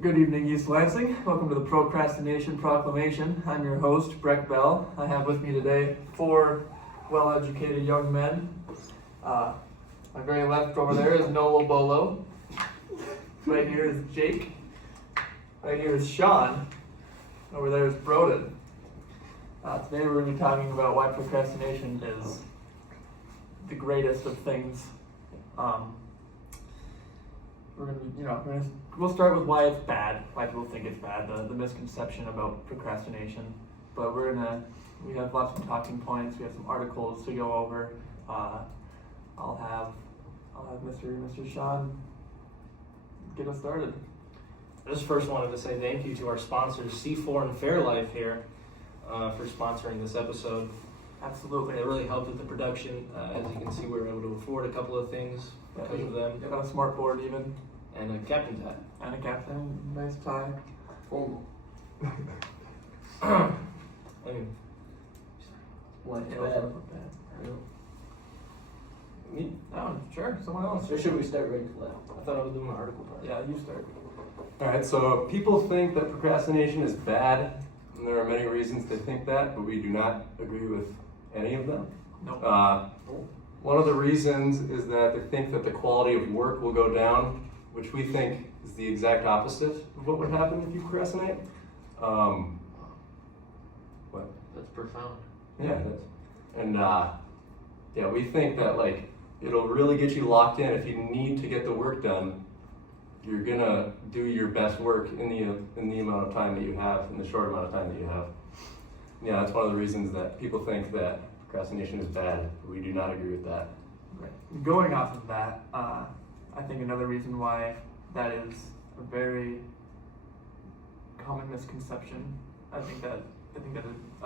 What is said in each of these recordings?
Good evening, East Lansing. Welcome to the Procrastination Proclamation. I'm your host, Breck Bell. I have with me today 4 well-educated young men. My very left over there is Nolo Bolo. Right here is Jake. Right here is Sean. Over there is Broden. Today we're going to be talking about why procrastination is the greatest of things. We'll start with why it's bad, why people think it's bad, the misconception about procrastination. But we have lots of talking points, we have some articles to go over. I'll have Mr. Sean get us started. I just first wanted to say thank you to our sponsors, C4 and Fairlife here, for sponsoring this episode. Absolutely. They really helped with the production. As you can see, we were able to afford a couple of things because of them. Got a smart board even. And a captain's hat. And a captain, nice tie. Oh. I mean, Like Yeah, that. me? Oh, sure, someone else. Or should we start right to left? I thought I was doing my article part. Yeah, you start. Alright, so people think that procrastination is bad, and there are many reasons they think that, but we do not agree with any of them. Nope. One of the reasons is that they think that the quality of work will go down, which we think is the exact opposite of what would happen if you procrastinate. What? That's profound. Yeah, we think that it'll really get you locked in. If you need to get the work done, you're gonna do your best work in the amount of time that you have, in the short amount of time that you have. Yeah, that's one of the reasons that people think that procrastination is bad. We do not agree with that. Right. Going off of that, I think another reason why that is a very common misconception. I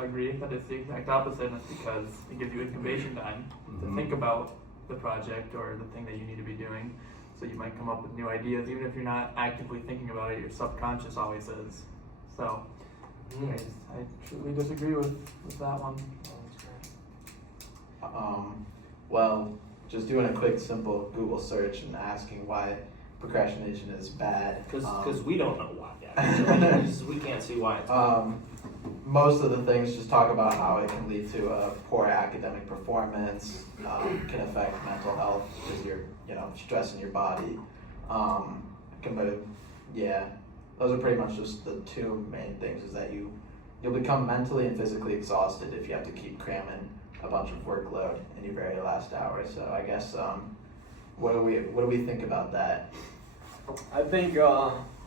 agree that it's the exact opposite, and it's because it gives you incubation time to think about the project or the thing that you need to be doing. So you might come up with new ideas, even if you're not actively thinking about it. Your subconscious always is. So I truly disagree with that one. Well, just doing a quick, simple Google search and asking why procrastination is bad. Because we don't know why. We can't see why it's Most of the things just talk about how it can lead to a poor academic performance, can affect mental health because you're, stressing your body. Those are pretty much just the 2 main things. Is that you'll become mentally and physically exhausted if you have to keep cramming a bunch of workload in your very last hour. So I guess what do we think about that? I think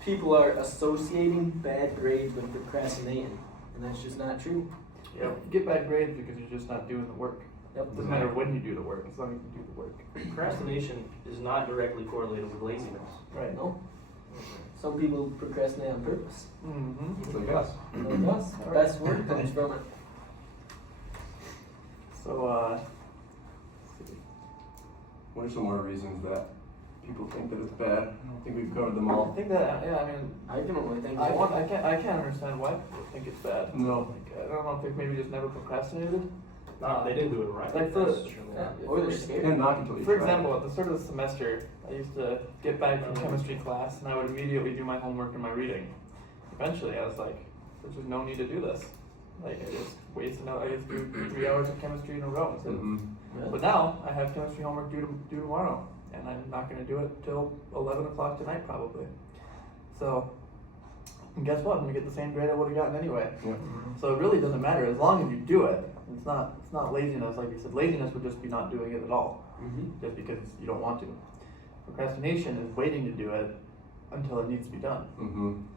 people are associating bad grades with procrastinating, and that's just not true. Yeah, you get bad grades because you're just not doing the work. Yep. Doesn't matter when you do the work, as long as you do the work. Procrastination is not directly correlated with laziness. Right. No? Some people procrastinate on purpose. Mm-hmm. It's like us. Like us. Best work comes from it. So, What are some more reasons that people think that it's bad? I don't think we've covered them I all. think that, I can only think I can't understand why people think it's bad. No. I don't know if they've maybe just never procrastinated. They didn't do it right. Like That's for- true. Or they're scared. And not until you For try. example, at the start of the semester, I used to get back from chemistry class and I would immediately do my homework and my reading. Eventually, I was like, there's just no need to do this. I just do 3 hours of chemistry in a row. But now, I have chemistry homework due tomorrow, and I'm not going to do it till 11 o'clock tonight probably. So, and guess what? I'm going to get the same grade I would have gotten anyway. Yeah. So it really doesn't matter as long as you do it. It's not laziness, like you said. Laziness would just be not doing it at all, just because you don't want to. Procrastination is waiting to do it until it needs to be done.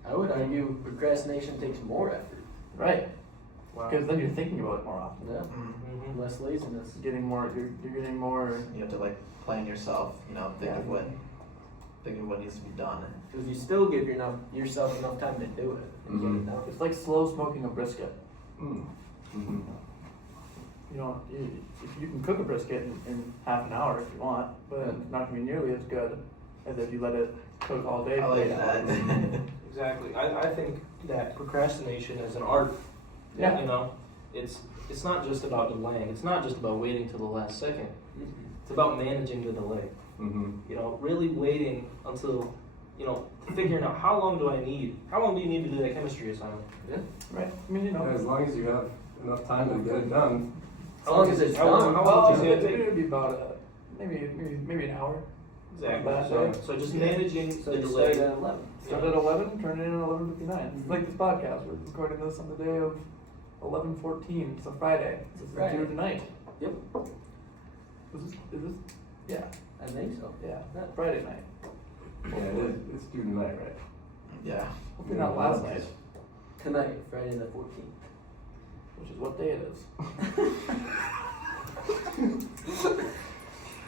I would argue procrastination takes more effort. Right. Wow. Because then you're thinking about it more often. Yeah. Less laziness. You're getting more. You have to plan yourself. Think of what needs to be done. Because you still give yourself enough time to do it and get it done. It's like slow smoking a brisket. If you can cook a brisket in half an hour if you want, but it's not going to be nearly as good as if you let it cook all day. I like that. Exactly. I think that procrastination is an art. Yeah. It's not just about delaying. It's not just about waiting till the last second. It's about managing the delay. Really waiting until figuring out how long do you need to do that chemistry assignment? Right. I mean, As long as you have enough time to get it done. As long as it's How done. long do you it say it would be about maybe an hour. Exactly. Bad So, day. so just managing So the you delay. start at 11. Start at 11, turn it in at 11:59. It's like this podcast. We're recording this on the day of 11:14. It's a Friday. It's a This Friday. is due tonight. Yep. Is this? Yeah. I think so. Yeah. Friday night. Yeah, it is. It's due tonight, right? Yeah. Hopefully not last night, Tonight, Friday the 14th. which is what day it is.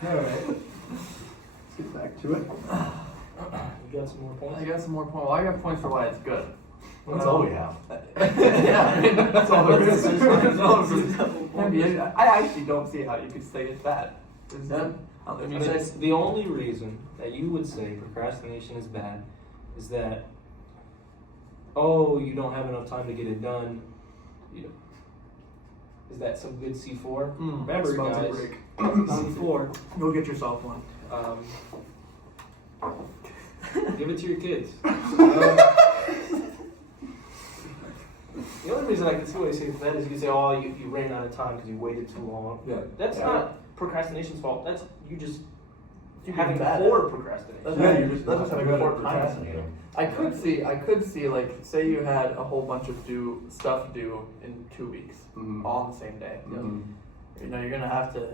Alright. Let's get back to it. You got some more points? I got some more points. Well, I got points for why it's good. That's all we have. Yeah, I mean, that's all there is. That's all there is. Yeah. I mean, I actually don't see how you could say it's bad. Yeah. I I mean, mean, the only reason that you would say procrastination is bad is that, you don't have enough time to get it done. Is that some good C4? Remember, about to guys, break. C4. Go get yourself one. Give it to your kids. The only reason I can see why you say it's bad is you say, you ran out of time because you waited too long. Yeah. That's not procrastination's fault. That's you just You're having bad. poor procrastination. That's Yeah, right. you're just That's not just having good poor at time. procrastinating. I could see, like, say you had a whole bunch of stuff due in 2 weeks, Mhm. all on the same day. Mhm. You're gonna have to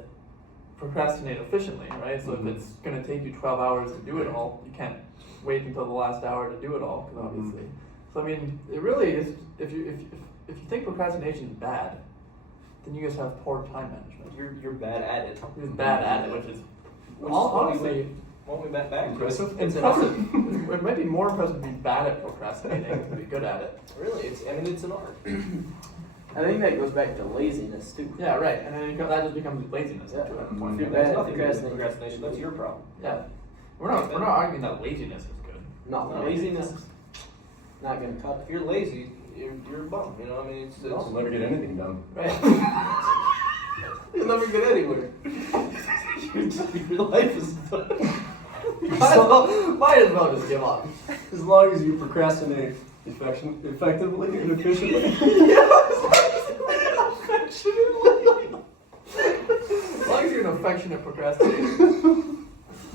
procrastinate efficiently, right? So Mhm. if it's gonna take you 12 hours to do it all, you can't wait until the last hour to do it all, because obviously. So I mean, it really is. If you think procrastination is bad, then you guys have poor time management. You're bad at it. You're bad at it, which is Which honestly won't we back? Impressive. impressive. It might be more impressive to be bad at procrastinating than to be good at it. Really, it's an art. I think that goes back to laziness too. Yeah, right. And then that just becomes laziness Yeah. to a Mhm. point. You're That's bad at nothing to do with procrastinating. procrastination. That's your problem. Yeah. We're not arguing that laziness is good. No, No, laziness is not gonna cut If you're lazy, you're a bum. You know, I mean, it's You'll never get anything done. Right. You'll never get anywhere. your life is Might as well just give up. As long as you procrastinate effectively and efficiently. As long as you're an affectionate procrastinator.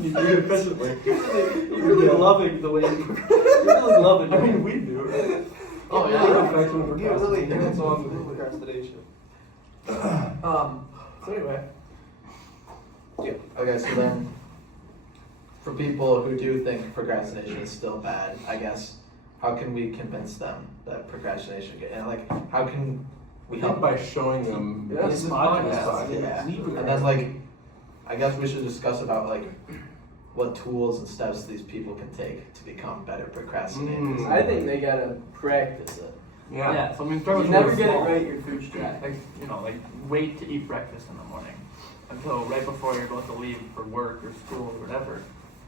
You do it efficiently. You're really loving the way you're really loving. I mean, we do. Oh, We're yeah. affectionate You're really procrastinators. hands-on with procrastination. So anyway. Okay, so then, for people who do think procrastination is still bad, I guess, how can we convince them that procrastination, and like, how can we Help help? by showing them Yeah, this this podcast. podcast. Yeah, Leave and then like, I guess we should discuss about like what tools and steps these people can take to become better procrastinators. Mm. I think they gotta practice it. Yeah. So I mean, start You with never really get it small. right your first try. Like wait to eat breakfast in the morning until right before you're about to leave for work or school or whatever.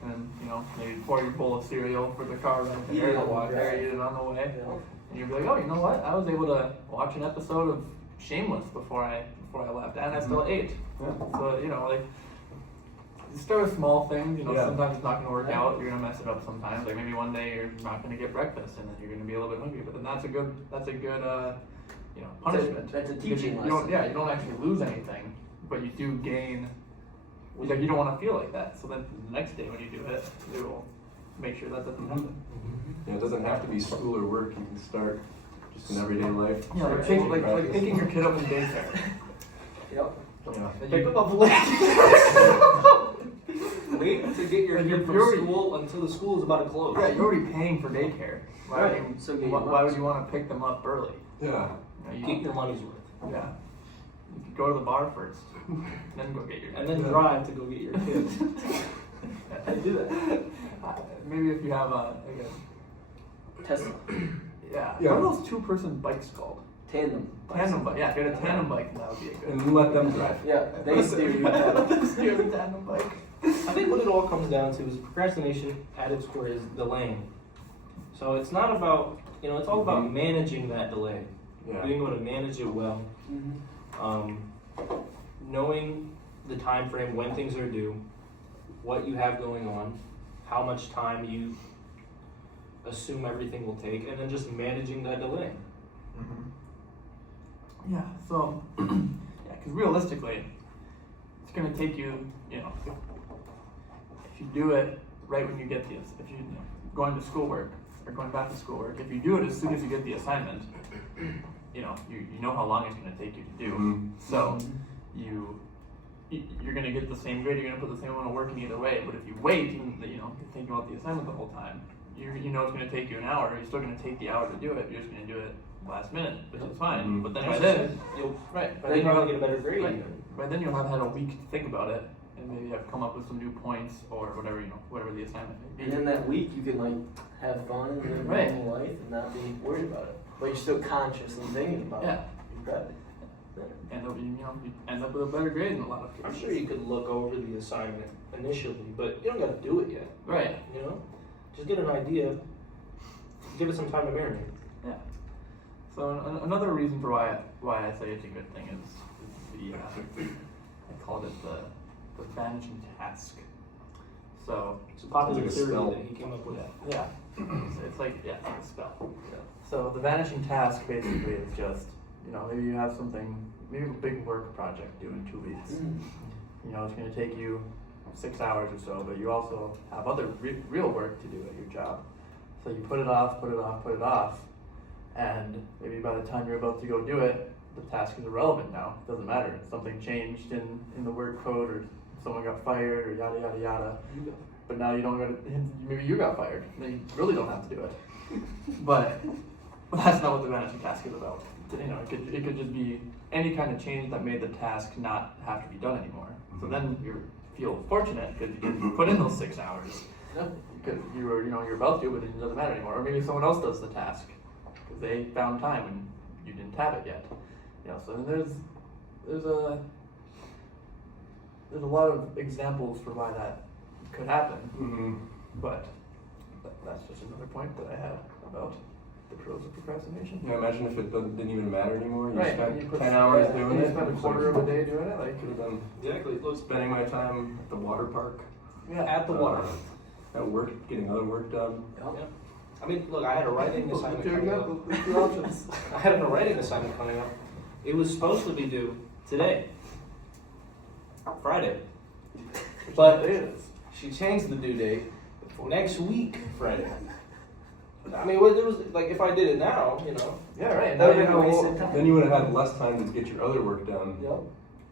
And maybe pour your bowl of cereal for the car ride Eat there it to on the walk there, drive. eat it on the way. Yeah. And you'll be like, oh, you know what? I was able to watch an episode of Shameless before I left, and I still ate. Yeah. So like, you start with small things. Yeah. Sometimes it's not going to work out. You're going to mess it up sometimes. Like maybe one day you're not going to get breakfast, and then you're going to be a little bit hungry. But then that's a good punishment. That's a Because teaching you don't, lesson. yeah, you don't actually lose anything, but you do gain. Like you don't want to feel like that. So then the next day when you do it, you will make sure that doesn't happen. Yeah, it doesn't have to be school or work. You can start just in everyday life. Yeah, like, Start like practice. picking your kid up in daycare. Yep. Yeah. Then Pick you- them up late. Wait to get your Like, kid if from you're already- school until the school is about to close. Yeah, you're already paying for daycare. Why would Right, you, so get why, your why would money. you want to pick them up early? Yeah. Get your money's worth. Yeah. You could go to the bar first, then go get your And then kid. drive to go get your kid. I do that. Maybe if you have Tesla. yeah. Yeah. What are those two-person bikes called? Tandem. Tandem bike. Yeah, if you had a tandem bike, then that would be a good. And let them drive. Yeah, they steer you down. Steer the tandem bike. I think what it all comes down to is procrastination at its core is delaying. So it's not about, it's all about managing that delay. Yeah. Being able to manage it well. Knowing the time frame when things are due, what you have going on, how much time you assume everything will take, and then just managing that delay. Mm-hmm. Yeah. So, yeah, because realistically, it's gonna take you, if you do it right when you get the, if you, going to schoolwork or going back to schoolwork, if you do it as soon as you get the assignment, you know how long it's gonna take you to do. Mhm. So, you're gonna get the same grade. You're gonna put the same amount of work in either way. But if you wait, and you're thinking about the assignment the whole time, you know it's gonna take you an hour. You're still gonna take the hour to do it. You're just gonna do it last minute, which is fine. Mhm. But then And by as you then, said, you'll right, by then then you'll you'll get a better grade. right, by then you'll have had a week to think about it and maybe have come up with some new points or whatever whatever the assignment may be. And in that week, you can like have fun and live Right. normal life and not be worried about it. But you're still conscious and thinking about Yeah. it. You got it. You end up with a better grade in a lot of cases. I'm sure you could look over the assignment initially, but you don't got to do it yet. Right. Just get an idea. Give it some time to marinate. Yeah. So another reason for why I say it's a good thing is the I called it the vanishing task. So It's a popular It's like a theory spell. that he came up with. yeah, it's like a spell. Yeah. So the vanishing task basically is just maybe you have something, maybe a big work project due in 2 weeks. It's going to take you 6 hours or so, but you also have other real work to do at your job. So you put it off, and maybe by the time you're about to go do it, the task is irrelevant now. It doesn't matter. Something changed in the work code, or someone got fired, or yada yada yada. But now you don't go to, maybe you got fired. Then you really don't have to do it. But that's not what the vanishing task is about. It could just be any kind of change that made the task not have to be done anymore. So then you feel fortunate because you put in those 6 hours because you're about to, but it doesn't matter anymore. Or maybe someone else does the task because they found time and you didn't have it yet. So then there's a lot of examples for why that could happen. Mhm. But that's just another point that I had about the pros of procrastination. Yeah, imagine if it didn't even matter anymore. You Right, spent you put 10 hours doing you it. spent a quarter of a day doing it. Like, Could have been Exactly. Look, spending my time at the water park, at the water. at work, getting other work done. Yeah. I mean, look, I had a writing assignment Two coming up. examples, there's two options. I had a writing assignment coming up. It was supposed to be due today, Friday. But It is. she changed the due date for next week, Friday. I mean, it was like if I did it now, Yeah, right. That Now you would've know. wasted time. Then you would have had less time to get your other work done. Yep.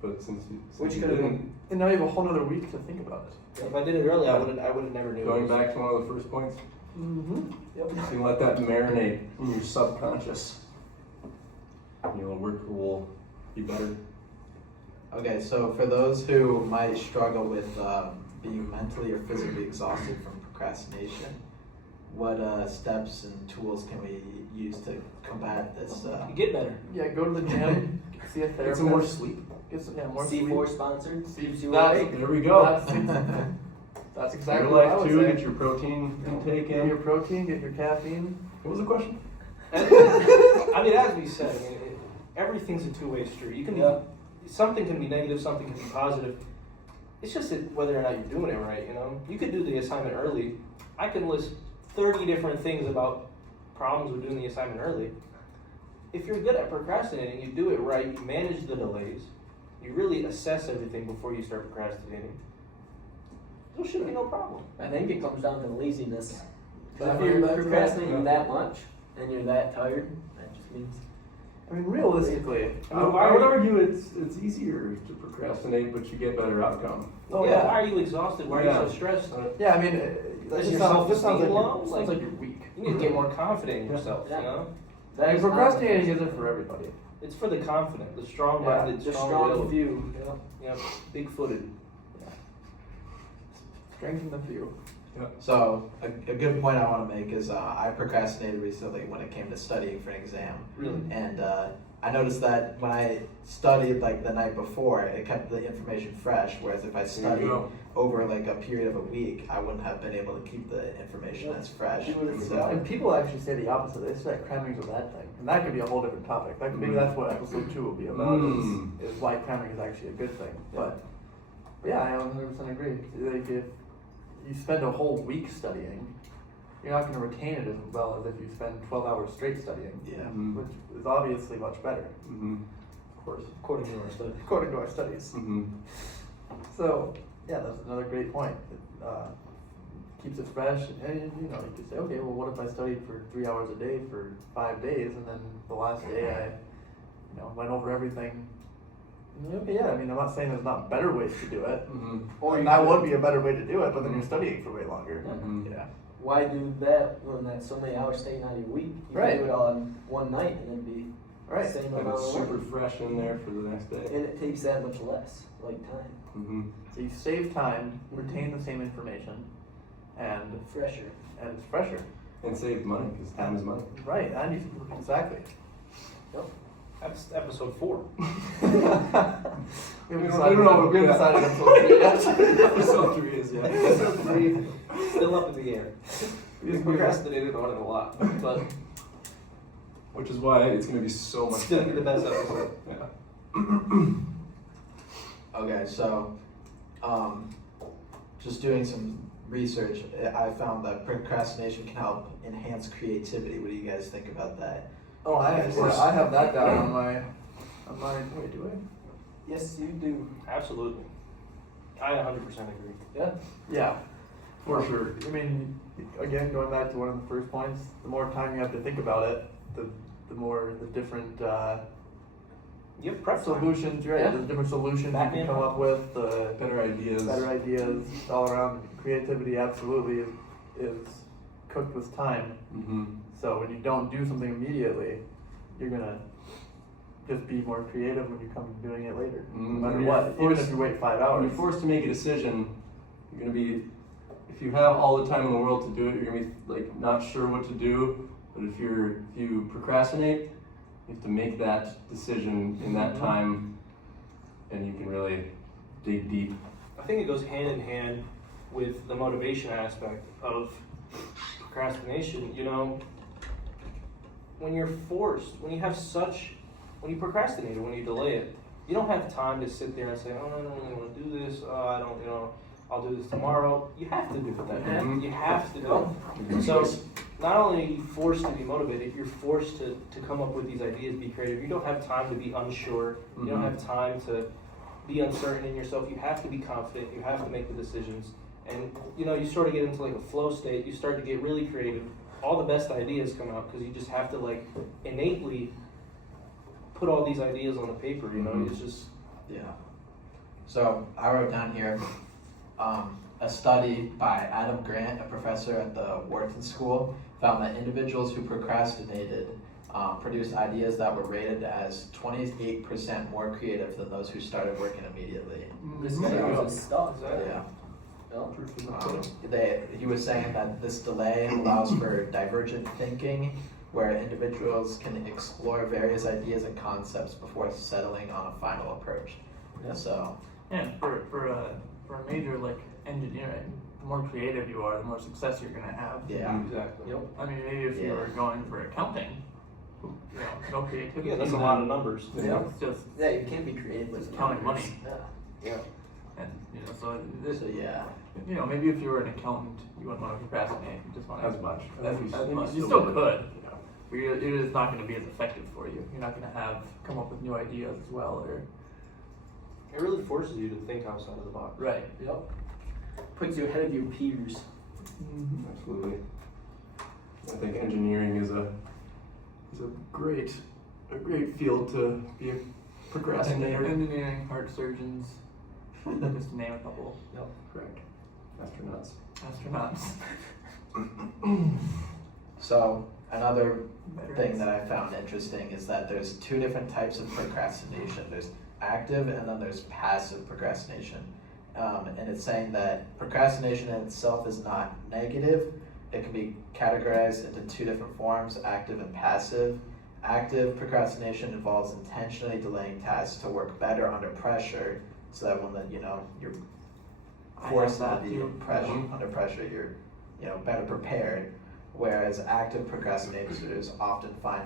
But since Which you could have didn't, And now you have a whole other week to think about it. If I did it early, I would have never knew. going back to one of the first points, Mm-hmm. Yep. you let that marinate in your subconscious. Work will be better. Okay, so for those who might struggle with being mentally or physically exhausted from procrastination, what steps and tools can we use to combat this? You get better. Yeah, go to the gym, see a therapist. Get some more sleep. Get some, more C4 sleep. sponsored. Keeps you That's- awake. There we go. That's exactly Your what I life would too. say. Get your protein intake Get your in. protein, get your caffeine. What was the question? I mean, as we said, everything's a two-way street. You can Yeah. something can be negative, something can be positive. It's just that whether or not you're doing it right. You could do the assignment early. I can list 30 different things about problems with doing the assignment early. If you're good at procrastinating, you do it right. You manage the delays. You really assess everything before you start procrastinating. There should be no problem. I think it comes down to laziness. But If I you're mean, procrastinating that much and you're that tired, that just means I mean, realistically. I would argue it's easier to procrastinate, but you get better outcome. Oh, Yeah. yeah. Why are you exhausted? Why are Yeah. you so stressed? Yeah, I mean, Is this your sounds like self-esteem low? sounds Like- like you're weak. You need to get more confident in yourself. Yeah. I mean, procrastinating isn't for everybody. It's for the confident, the strong-minded, the strong-willed. strong few. Yeah. Yeah, big-footed. Strengthen the few. So a good point I want to make is I procrastinated recently when it came to studying for an exam, Really. and I noticed that when I studied like the night before, it kept the information fresh. Whereas if I There you studied go. over like a period of a week, I wouldn't have been able to keep the information as fresh. You would've So, And people actually say the opposite. They say that cramming's a bad thing, and that could be a whole different topic. Maybe that's what episode 2 will be about. Is why cramming is actually a good thing. But yeah, I 100% agree. Like if you spend a whole week studying, you're not going to retain it as well as if you spend 12 hours straight studying, Yeah. Mhm. which is obviously much better, Mhm. of course, According to our study. according to our studies. Mhm. So, yeah, that's another great point. It keeps it fresh, and you know, you could say, okay, well, what if I studied for 3 hours a day for 5 days, and then the last day I, went over everything. Okay, yeah, I mean, I'm not saying there's not better ways to do it. Mhm. Or you that could- would be a better way to do it, but then you're studying for way longer. Mhm. Yeah. Why do that when that's so many hours taken out of your week? You Right. can do it all in one night and it'd be Right. the same And amount it's of super work. fresh in there for the next day. And it takes that much less, like time. Mm-hmm. So you save time, retain the same information, and Fresher. it's fresher. And save money, because time is money. Right, and you exactly. That's episode 4. We We don't decided, know what we we haven't got. decided episode 3 yet. Episode 3 is, yeah. Episode 3, still up in the air. We It's procrastinated on it a lot, but Which is why it's going to be so much still be better. the best episode. Yeah. Okay, so just doing some research, I found that procrastination can help enhance creativity. What do you guys think about that? Oh, I have that down on my wait, do I? Yes, you do. Absolutely. I 100% agree. Yeah. Yeah, for sure. I mean, again, going back to one of the first points, the more time you have to think about it, the more the different You have prep time. solutions, right? Yeah. The different solutions you Batman. can come up with, the Better ideas. better ideas all around. Creativity absolutely is cooked with time. Mm-hmm. So when you don't do something immediately, you're gonna just be more creative when you come to doing it later. Mhm. No matter When what, you're even forced- if you wait 5 When hours. you're forced to make a decision, you're going to be, if you have all the time in the world to do it, you're going to be like not sure what to do. But if you procrastinate, you have to make that decision in that time, and you can really dig deep. I think it goes hand in hand with the motivation aspect of procrastination. You know, when you're forced, when you procrastinate or when you delay it, you don't have time to sit there and say, oh, I don't really want to do this, I don't, I'll do this tomorrow. You have to do it that day. Mhm. You have to do it. So not only are you forced to be motivated, you're forced to come up with these ideas, be creative. You don't have time to be unsure. You don't have time to be uncertain in yourself. You have to be confident. You have to make the decisions. And, you sort of get into like a flow state. You start to get really creative. All the best ideas come out because you just have to like innately put all these ideas on the paper, Mhm. It's just, Yeah. So I wrote down here a study by Adam Grant, a professor at the Wharton School, found that individuals who procrastinated produced ideas that were rated as 28% more creative than those who started working immediately. This Mhm. guy Yeah. was a star. Yeah. No? He was saying that this delay allows for divergent thinking, where individuals can explore various ideas and concepts before settling on a final approach. Yeah. So, Yeah, for a major like engineering, the more creative you are, the more success you're gonna have. yeah. exactly. Yep. I mean, maybe if you Yeah. were going for accounting, no creativity. Yeah, that's a lot of numbers. Yeah. It's just, Yeah, you can't be creative with Just counting numbers. money. Yeah. and so this, So yeah. maybe if you were an accountant, you wouldn't want to procrastinate. You just want As much. As much. You still could. But it is not going to be as effective for you. You're not going to come up with new ideas as well, or It really forces you to think outside of the box. right. Yep. Puts you ahead of your peers. Absolutely. I think engineering is a great field to be a procrastinator. Engineering, heart surgeons, just to name a couple. Yep. Correct. Astronauts. Astronauts. So another Veterans. thing that I found interesting is that there's two different types of procrastination. There's active and then there's passive procrastination. And it's saying that procrastination in itself is not negative. It can be categorized into two different forms, active and passive. Active procrastination involves intentionally delaying tasks to work better under pressure, so that when you're forced I have to that be too. under pressure, you're better prepared. Whereas active procrastinators often find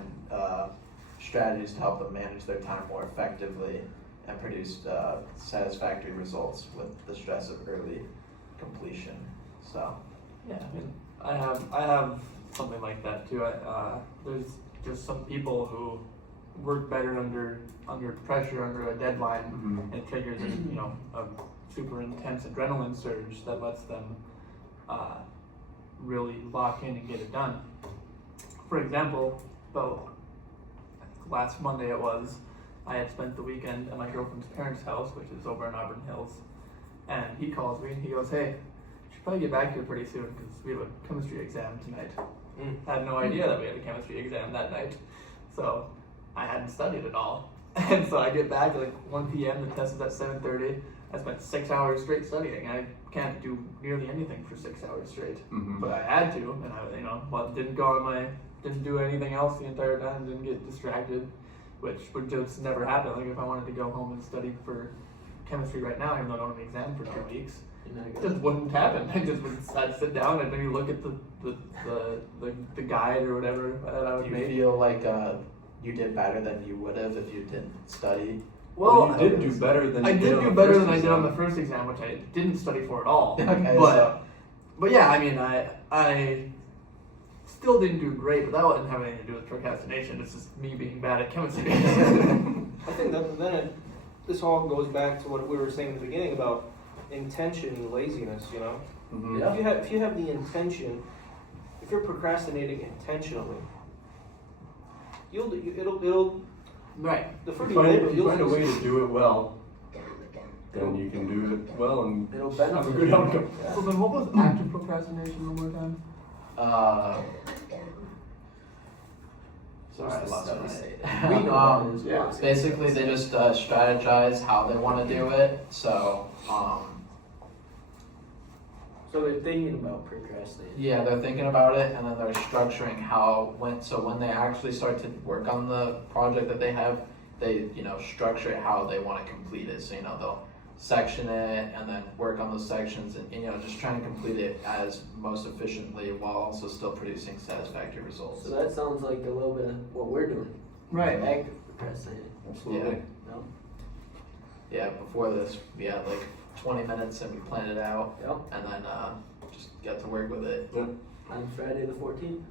strategies to help them manage their time more effectively and produce satisfactory results with the stress of early completion. So, Yeah, I mean, I have something like that too. There's just some people who work better under pressure, under a deadline, Mhm. and triggers a super intense adrenaline surge that lets them really lock in and get it done. For example, about I think last Monday I had spent the weekend at my girlfriend's parents' house, which is over in Auburn Hills, and he calls me and he goes, "Hey, you should probably get back here pretty soon because we have a chemistry exam tonight." I had no idea that we had a chemistry exam that night, so I hadn't studied at all. And so I get back at like 1 p.m. The test is at 7:30. I spent 6 hours straight studying. I can't do nearly anything for 6 hours straight, Mhm. but I had to, and didn't do anything else the entire time. Didn't get distracted, which would just never happen. Like if I wanted to go home and study for chemistry right now, even though I don't have an exam for 2 weeks, You're not it gonna- just wouldn't happen. I'd sit down and maybe look at the guide or whatever that I Do would you make. feel like you did better than you would have if you didn't study? Well, you did do better than I you did on do the better first than I did on exam. the first exam, which I didn't study for at all. Okay, But yeah, I mean, I still didn't do great, but that wouldn't have anything to do with procrastination. It's just me being bad at chemistry. I think that then this all goes back to what we were saying in the beginning about intention and laziness. You know, Mhm. Yeah. if you have the intention, if you're procrastinating intentionally, it'll Right. the If fruit you of your labor. if you find a way to do it well, then you can do it well and It'll have a benefit good you. outcome. Yeah. So then, what was active procrastination one more time? So it's the last one I Study. ate. We know what it is. yeah. Basically, they just strategize how they want to do it. So, So they're thinking about procrastinating. yeah, they're thinking about it, and then they're structuring when they actually start to work on the project that they have, they structure it how they want to complete it. So they'll section it and then work on those sections, and just trying to complete it as most efficiently while also still producing satisfactory results. So that sounds like a little bit of what we're doing. Right. Active procrastinating. Absolutely. No? Yeah, before this, we had like 20 minutes and we planned it out, Yep. and then just got to work with it. On Friday the 14th.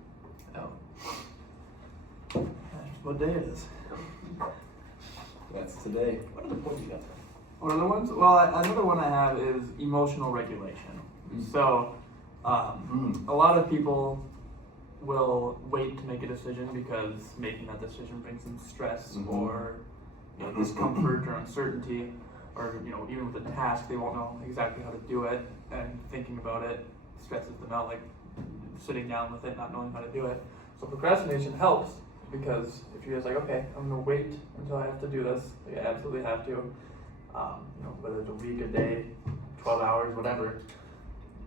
What day it is? That's today. What other points you got? What other ones? Well, another one I have is emotional regulation. So, Mm. a lot of people will wait to make a decision because making that decision brings them stress Mhm. or discomfort or uncertainty, or even with a task they won't know exactly how to do it, and thinking about it stresses them out, like sitting down with it, not knowing how to do it. So procrastination helps because if you're just like, okay, I'm gonna wait until I have to do this, like I absolutely have to, whether it's a week, a day, 12 hours, whatever,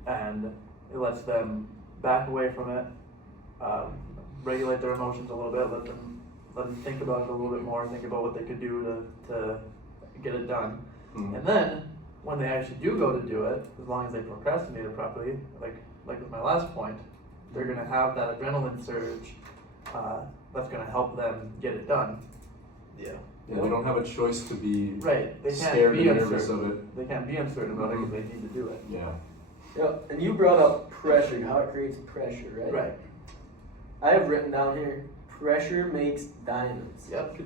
and it lets them back away from it, regulate their emotions a little bit, let them think about it a little bit more, think about what they could do to get it done. Mm. And then when they actually do go to do it, as long as they procrastinate it properly, like with my last point, they're gonna have that adrenaline surge that's gonna help them get it done. Yeah. Yeah, they don't have a choice to be Right. They can't scared be and nervous uncertain. of it. They can't be uncertain about it because they need to do it. Yeah. Yep. And you brought up pressure, how it creates pressure, right? Right. I have written down here, pressure makes diamonds. Yep.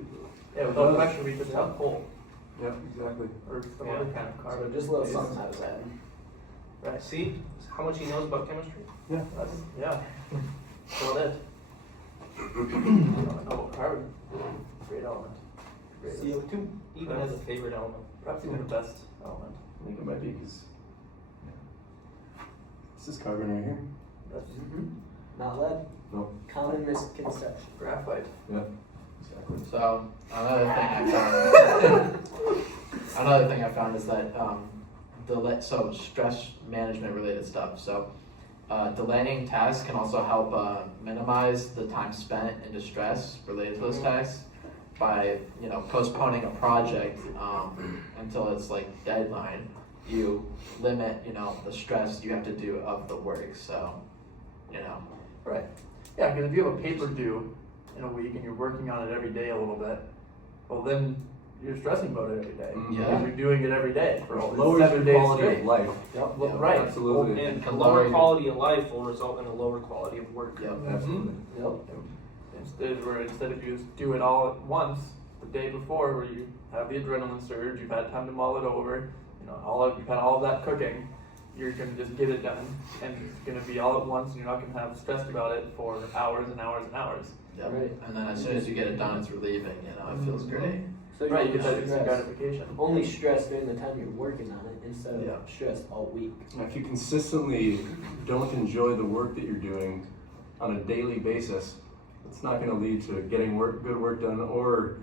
Yeah, without pressure we just have coal Yeah, exactly. or some Yeah. other kind of So carbon. just a little based- something out of that. Right. See how much he knows about chemistry? Yeah. Yeah. So it is. Oh, carbon. Great element. Great. CO2 even has a favorite element. Perhaps even the best element. I think it might be because this is carbon right here. That's Not lead. No. Common misconception. graphite. Yeah. Exactly. So another thing I found is that so stress management related stuff. So delaying tasks can also help minimize the time spent in distress related to those tasks by postponing a project until it's like deadline. You limit the stress you have to do of the work. So Right. Yeah, because if you have a paper due in a week and you're working on it every day a little bit, well then you're stressing about it every day. Mhm. Yeah. Because you're doing it every day for all Lowers 7 your days quality straight. of life. Yep. Well, Yeah, right. Absolutely. And a Can lower lower your- quality of life will result in a lower quality of work. Yep. Absolutely. Yep. Instead of you just do it all at once the day before, where you have the adrenaline surge, you've had time to mull it over, you've had all of that cooking, you're gonna just get it done, and it's gonna be all at once, and you're not gonna have stressed about it for hours and hours and hours. Yep. Right. And then as soon as you get it done, it's relieving. It feels great. So Right, you you're get that instant stressed. gratification. Only stress during the time you're working on it instead of Yeah. stress all week. Now, if you consistently don't enjoy the work that you're doing on a daily basis, it's not going to lead to getting good work done or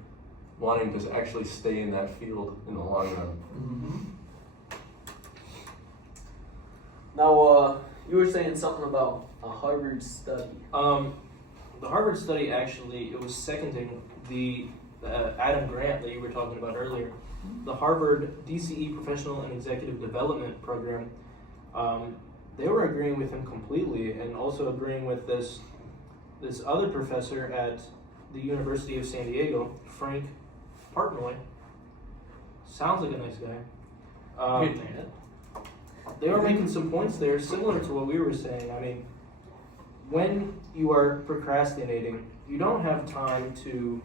wanting to actually stay in that field in the long run. Mm-hmm. Now, you were saying something about a Harvard study. The Harvard study actually, it was seconding the Adam Grant that you were talking about earlier. The Harvard DCE Professional and Executive Development Program, they were agreeing with him completely, and also agreeing with this other professor at the University of San Diego, Frank Partnoy. Sounds like a nice guy. They were making some points there similar to what we were saying. I mean, when you are procrastinating, you don't have time to,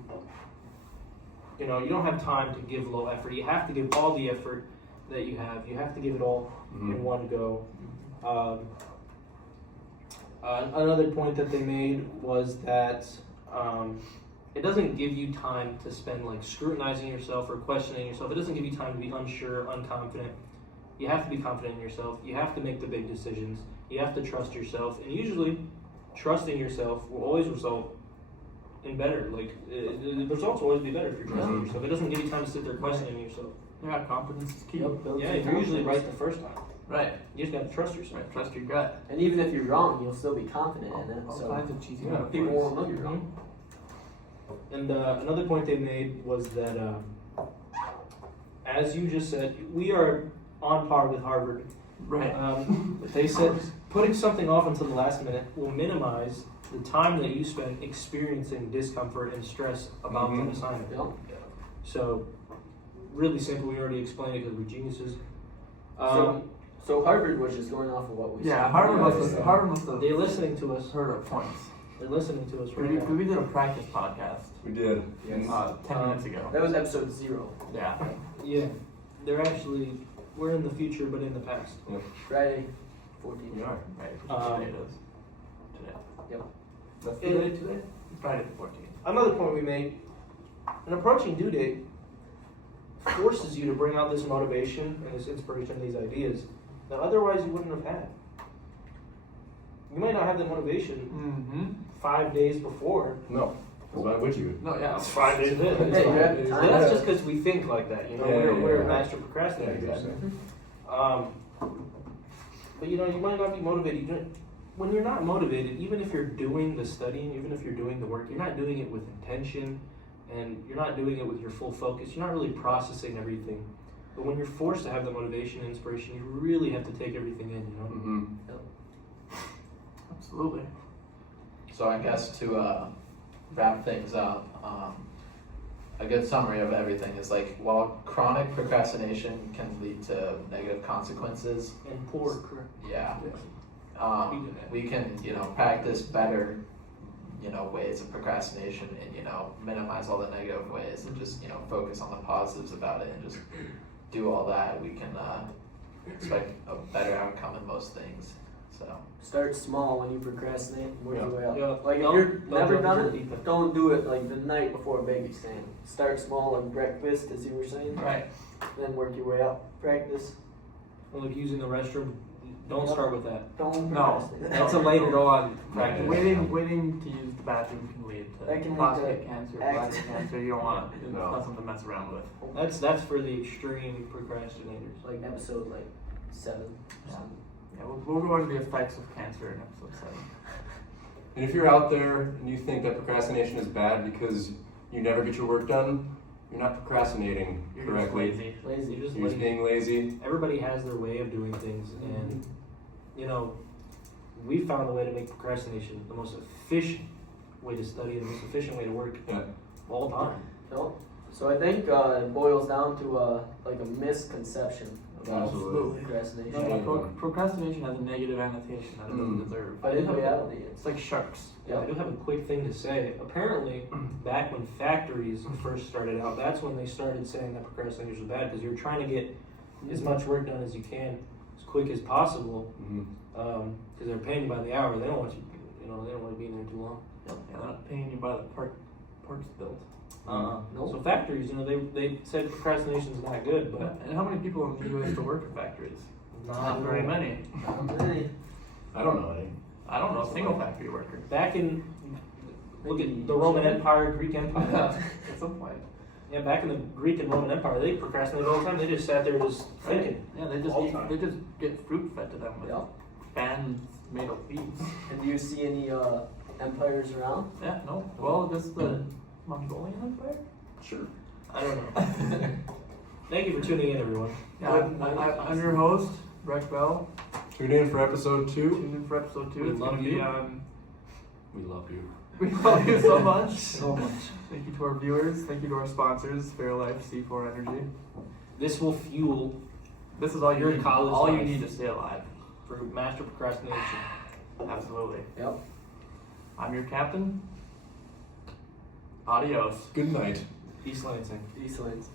you don't have time to give low effort. You have to give all the effort that you have. You have to give it all in one go. Another point that they made was that it doesn't give you time to spend like scrutinizing yourself or questioning yourself. It doesn't give you time to be unsure, unconfident. You have to be confident in yourself. You have to make the big decisions. You have to trust yourself. And usually, trusting yourself will always result in better. Like, the results will always be better if you're trusting yourself. It doesn't give you time to sit there questioning yourself. Yeah, confidence is key. Builds Yeah, your you're usually confidence. right the first time. Right. You just gotta trust yourself. Right. Trust your gut. And even if you're wrong, you'll still be confident in it. All So kinds of cheesy Yeah, metaphors. people won't know you're wrong. And another point they made was that, as you just said, we are on par with Harvard. Right. They said putting something off until the last minute will minimize the time that you spend experiencing discomfort and stress about an assignment. Yep. So, really simple. We already explained it because we're geniuses. So Harvard was just going off of what we Yeah, said. Harvard must have They're listening to us. heard our points. They're listening to us right Because now. we did a practice podcast We did. Yes. 10 minutes ago. That was episode 0. Yeah. Yeah, they're actually, we're in the future, but in the past. Friday, 14th. We are. Right. Um, Today it is. Today. Yep. That's the And- day today? Friday the 14th. Another point we made, an approaching due date forces you to bring out this motivation and this inspiration, these ideas that otherwise you wouldn't have had. You might not have the motivation Mm-hmm. 5 days before. No. Because why would you? No, yeah. It's 5 days in. Hey, you have But time. that's just because we think like that, you know. Yeah, we're yeah. master procrastinators. Yeah, exactly. But you might not be motivated. When you're not motivated, even if you're doing the studying, even if you're doing the work, you're not doing it with intention, and you're not doing it with your full focus. You're not really processing everything. But when you're forced to have the motivation and inspiration, you really have to take everything in, you know. Mm-hmm. Absolutely. So I guess to wrap things up, a good summary of everything is like, while chronic procrastination can lead to negative consequences, And poor, correct. yeah, We do that. we can, practice better, ways of procrastination and, minimize all the negative ways and just, focus on the positives about it and just do all that. We can expect a better outcome in most things. So, Start small when you procrastinate and work your way up. Yeah. Like if Don't- you're don't never jump done into the it, deep end. don't do it like the night before a baby stand. Start small like breakfast, as you were saying, Right. then work your way up. Practice. Or like using the restroom, don't start with that. Don't No. procrastinate. That's a later on practice. Yeah. Waiting to use the bathroom can lead to That can lead prostate to cancer, act- bladder cancer. You don't want to. It's No. not something to mess around with. That's for the extreme procrastinators. Like episode 7. Yeah. Yeah, we'll go into the effects of cancer in episode 7. And if you're out there and you think that procrastination is bad because you never get your work done, you're not procrastinating You're just correctly. lazy. Lazy. You're just You're just lazy. being lazy. Everybody has their way of doing things, and we found a way to make procrastination the most efficient way to study, the most efficient way to work Yeah. all the time. Nope. So I think it boils down to like a misconception about Absolutely. procrastination. Yeah. Procrastination has a negative annotation that it doesn't deserve. But in reality, It's like sharks. yeah. I do have a quick thing to say. Apparently, back when factories first started out, that's when they started saying that procrastination was bad because you're trying to get as much work done as you can as quick as possible because they're paying you by the hour. They don't want you, they don't want to be in there too long. Yeah, they're not paying you by the parts built. Nope. So factories, they said procrastination is not good, but And how many people in the U.S. to work in factories? Not very many. Hey, I don't know any. I don't know a single factory worker. back in look at the Roman Empire, Greek Empire. At some point. Yeah, back in the Greek and Roman Empire, they procrastinated all the time. They just sat there just thinking. Yeah, they just All eat, time. they just get fruit fed to them with Yeah. fans made of leaves. And do you see any empires around? Yeah, no. Well, this is the Mongolian Empire? Sure. I don't know. Thank you for tuning in, everyone. Yeah, I'm your host, Breck Bell. Tune in for episode 2. Tune in for episode 2. We It's love gonna be you. We love you. we love you so much. So much. Thank you to our viewers. Thank you to our sponsors, Fairlife, C4 Energy. This will fuel This is all you Your need. college All you life. need to stay alive. for master procrastination. Absolutely. Yep. I'm your captain. Adios. Good night. East Lansing. East Lanes.